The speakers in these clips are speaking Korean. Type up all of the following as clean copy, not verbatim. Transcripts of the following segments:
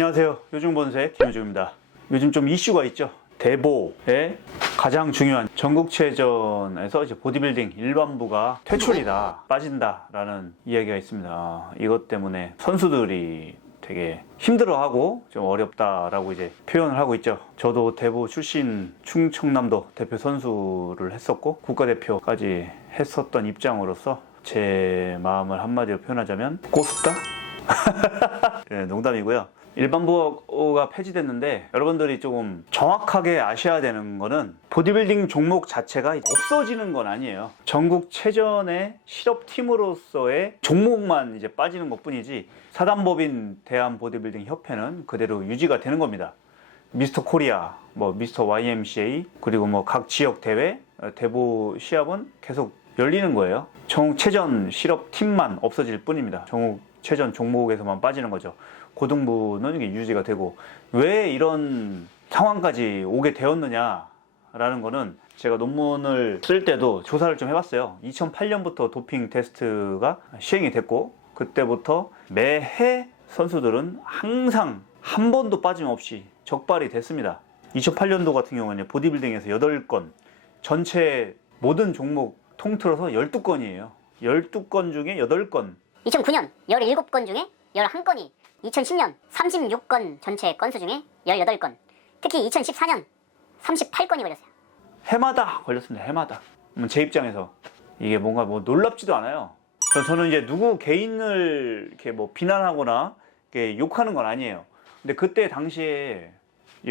안녕하세요. 요즘본색 김효중입니다. 요즘 좀 이슈가 있죠. 대보의 가장 중요한 전국체전에서 이제 보디빌딩 일반부가 퇴출이다, 빠진다라는 이야기가 있습니다. 이것 때문에 선수들이 되게 힘들어하고 좀 어렵다라고 이제 표현을 하고 있죠. 저도 대보 출신 충청남도 대표 선수를 했었고 국가대표까지 했었던 입장으로서 제 마음을 한마디로 표현하자면 꼬숩다? 네, 농담이고요. 일반부가 폐지됐는데 여러분들이 조금 정확하게 아셔야 되는 거는 보디빌딩 종목 자체가 없어지는 건 아니에요. 전국체전의 실업팀으로서의 종목만 이제 빠지는 것 뿐이지 사단법인 대한보디빌딩 협회는 그대로 유지가 되는 겁니다. 미스터 코리아, 미스터 YMCA 그리고 각 지역 대회, 대보 시합은 계속 열리는 거예요. 전국체전 실업팀만 없어질 뿐입니다. 전국체전 종목에서만 빠지는 거죠. 고등부는 이게 유지가 되고, 왜 이런 상황까지 오게 되었느냐라는 거는 제가 논문을 쓸 때도 조사를 좀 해봤어요. 2008년부터 도핑 테스트가 시행이 됐고, 그때부터 매해 선수들은 항상 한 번도 빠짐없이 적발이 됐습니다. 2008년도 같은 경우는 보디빌딩에서 8건, 전체 모든 종목 통틀어서 12건이에요. 12건 중에 8건. 2009년 17건 중에 11건이, 2010년 36건 전체 건수 중에 18건, 특히 2014년 38건이 걸렸어요. 해마다 걸렸습니다. 해마다. 제 입장에서 이게 뭔가 놀랍지도 않아요. 저는 이제 누구 개인을 이렇게 비난하거나 이렇게 욕하는 건 아니에요. 근데 그때 당시에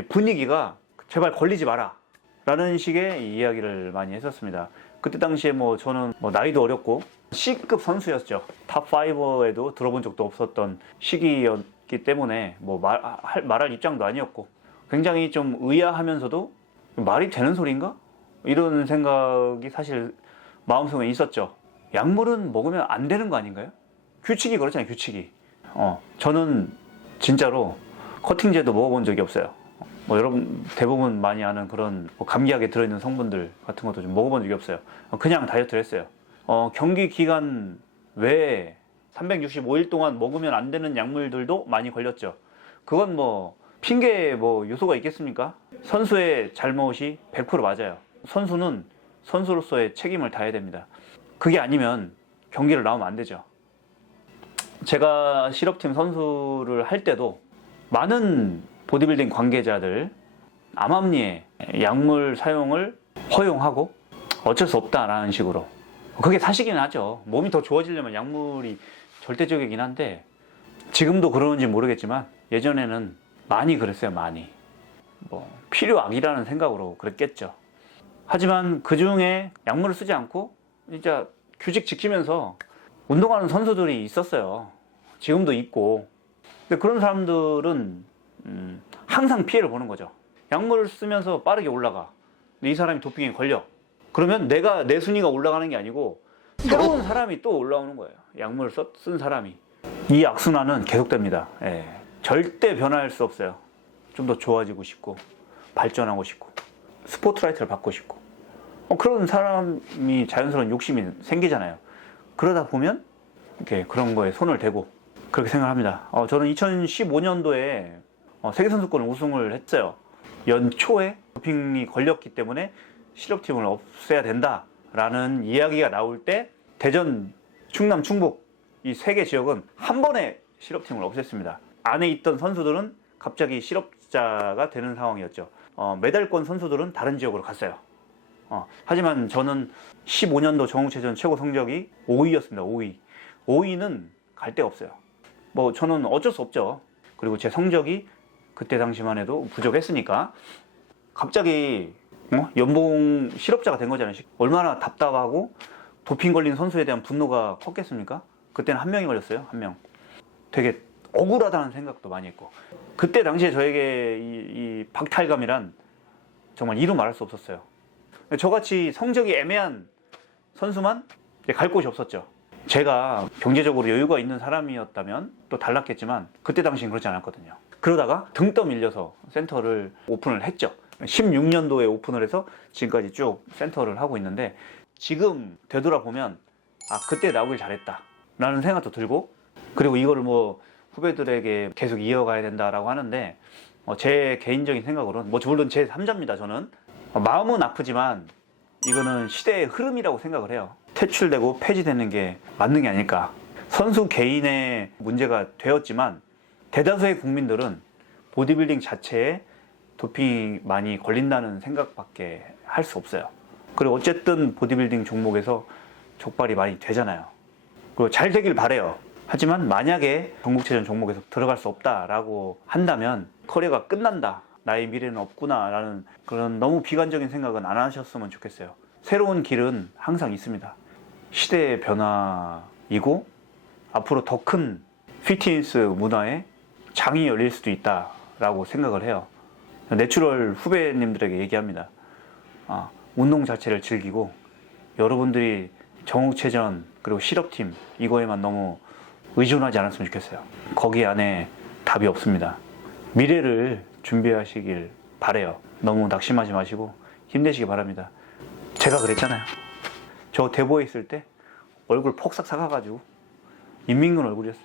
분위기가 제발 걸리지 마라 라는 식의 이야기를 많이 했었습니다. 그때 당시에 저는 나이도 어렸고 C급 선수였죠. 탑5에도 들어본 적도 없었던 시기였기 때문에 말할 입장도 아니었고, 굉장히 좀 의아하면서도 말이 되는 소리인가? 이런 생각이 사실 마음속에 있었죠. 약물은 먹으면 안 되는 거 아닌가요? 규칙이 그렇잖아요, 규칙이. 저는 진짜로 커팅제도 먹어본 적이 없어요. 여러분 대부분 많이 아는 그런 감기약에 들어있는 성분들 같은 것도 좀 먹어본 적이 없어요. 그냥 다이어트를 했어요. 경기 기간 외에 365일 동안 먹으면 안 되는 약물들도 많이 걸렸죠. 그건 핑계 요소가 있겠습니까? 선수의 잘못이 100% 맞아요. 선수는 선수로서의 책임을 다해야 됩니다. 그게 아니면 경기를 나오면 안 되죠. 제가 실업팀 선수를 할 때도 많은 보디빌딩 관계자들 암암리에 약물 사용을 허용하고 어쩔 수 없다라는 식으로, 그게 사실이긴 하죠. 몸이 더 좋아지려면 약물이 절대적이긴 한데, 지금도 그러는지 모르겠지만 예전에는 많이 그랬어요. 많이 필요악이라는 생각으로 그랬겠죠. 하지만 그 중에 약물을 쓰지 않고 진짜 규칙 지키면서 운동하는 선수들이 있었어요. 지금도 있고. 근데 그런 사람들은 항상 피해를 보는 거죠. 약물을 쓰면서 빠르게 올라가. 근데 이 사람이 도핑에 걸려. 그러면 내 순위가 올라가는 게 아니고 새로운 사람이 또 올라오는 거예요. 약물을 쓴 사람이. 이 악순환은 계속됩니다. 절대 변할 수 없어요. 좀 더 좋아지고 싶고 발전하고 싶고 스포트라이트를 받고 싶고 그런 사람이 자연스러운 욕심이 생기잖아요. 그러다 보면 이렇게 그런 거에 손을 대고 그렇게 생각합니다. 저는 2015년도에 세계선수권 우승을 했어요. 연초에 도핑이 걸렸기 때문에 실업팀을 없애야 된다라는 이야기가 나올 때 대전, 충남, 충북 이 세 개 지역은 한 번에 실업팀을 없앴습니다. 안에 있던 선수들은 갑자기 실업자가 되는 상황이었죠. 메달권 선수들은 다른 지역으로 갔어요. 하지만 저는 15년도 전국체전 최고 성적이 5위였습니다. 5위. 5위는 갈 데가 없어요. 저는 어쩔 수 없죠. 그리고 제 성적이 그때 당시만 해도 부족했으니까 갑자기 연봉 실업자가 된 거잖아요. 얼마나 답답하고 도핑 걸린 선수에 대한 분노가 컸겠습니까? 그때는 한 명이 걸렸어요. 한 명. 되게 억울하다는 생각도 많이 했고, 그때 당시에 저에게 이 박탈감이란 정말 이루 말할 수 없었어요. 저같이 성적이 애매한 선수만 갈 곳이 없었죠. 제가 경제적으로 여유가 있는 사람이었다면 또 달랐겠지만 그때 당시엔 그렇지 않았거든요. 그러다가 등 떠 밀려서 센터를 오픈을 했죠. 16년도에 오픈을 해서 지금까지 쭉 센터를 하고 있는데, 지금 되돌아보면 그때 나오길 잘했다 라는 생각도 들고, 그리고 이거를 후배들에게 계속 이어가야 된다라고 하는데 제 개인적인 생각으로는 물론 제 3자입니다. 저는 마음은 아프지만 이거는 시대의 흐름이라고 생각을 해요. 퇴출되고 폐지되는 게 맞는 게 아닐까. 선수 개인의 문제가 되었지만 대다수의 국민들은 보디빌딩 자체에 도핑이 많이 걸린다는 생각밖에 할 수 없어요. 그리고 어쨌든 보디빌딩 종목에서 족발이 많이 되잖아요. 그리고 잘 되길 바래요. 하지만 만약에 전국체전 종목에서 들어갈 수 없다라고 한다면 커리어가 끝난다, 나의 미래는 없구나 라는 그런 너무 비관적인 생각은 안 하셨으면 좋겠어요. 새로운 길은 항상 있습니다. 시대의 변화이고 앞으로 더 큰 피트니스 문화에 장이 열릴 수도 있다라고 생각을 해요. 내추럴 후배님들에게 얘기합니다. 운동 자체를 즐기고 여러분들이 정우체전 그리고 실업팀 이거에만 너무 의존하지 않았으면 좋겠어요. 거기 안에 답이 없습니다. 미래를 준비하시길 바래요. 너무 낙심하지 마시고 힘내시기 바랍니다. 제가 그랬잖아요. 저 대보에 있을 때 얼굴 폭삭 사가가지고 인민군 얼굴이었어요.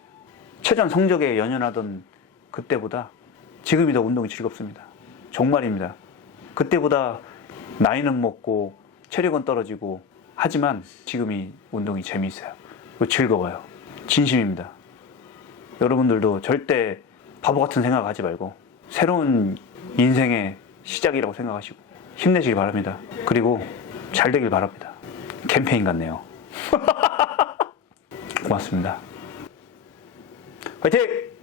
체전 성적에 연연하던 그때보다 지금이 더 운동이 즐겁습니다. 정말입니다. 그때보다 나이는 먹고 체력은 떨어지고 하지만 지금이 운동이 재미있어요. 그리고 즐거워요. 진심입니다. 여러분들도 절대 바보 같은 생각하지 말고 새로운 인생의 시작이라고 생각하시고 힘내시길 바랍니다. 그리고 잘 되길 바랍니다. 캠페인 같네요. 고맙습니다. 화이팅!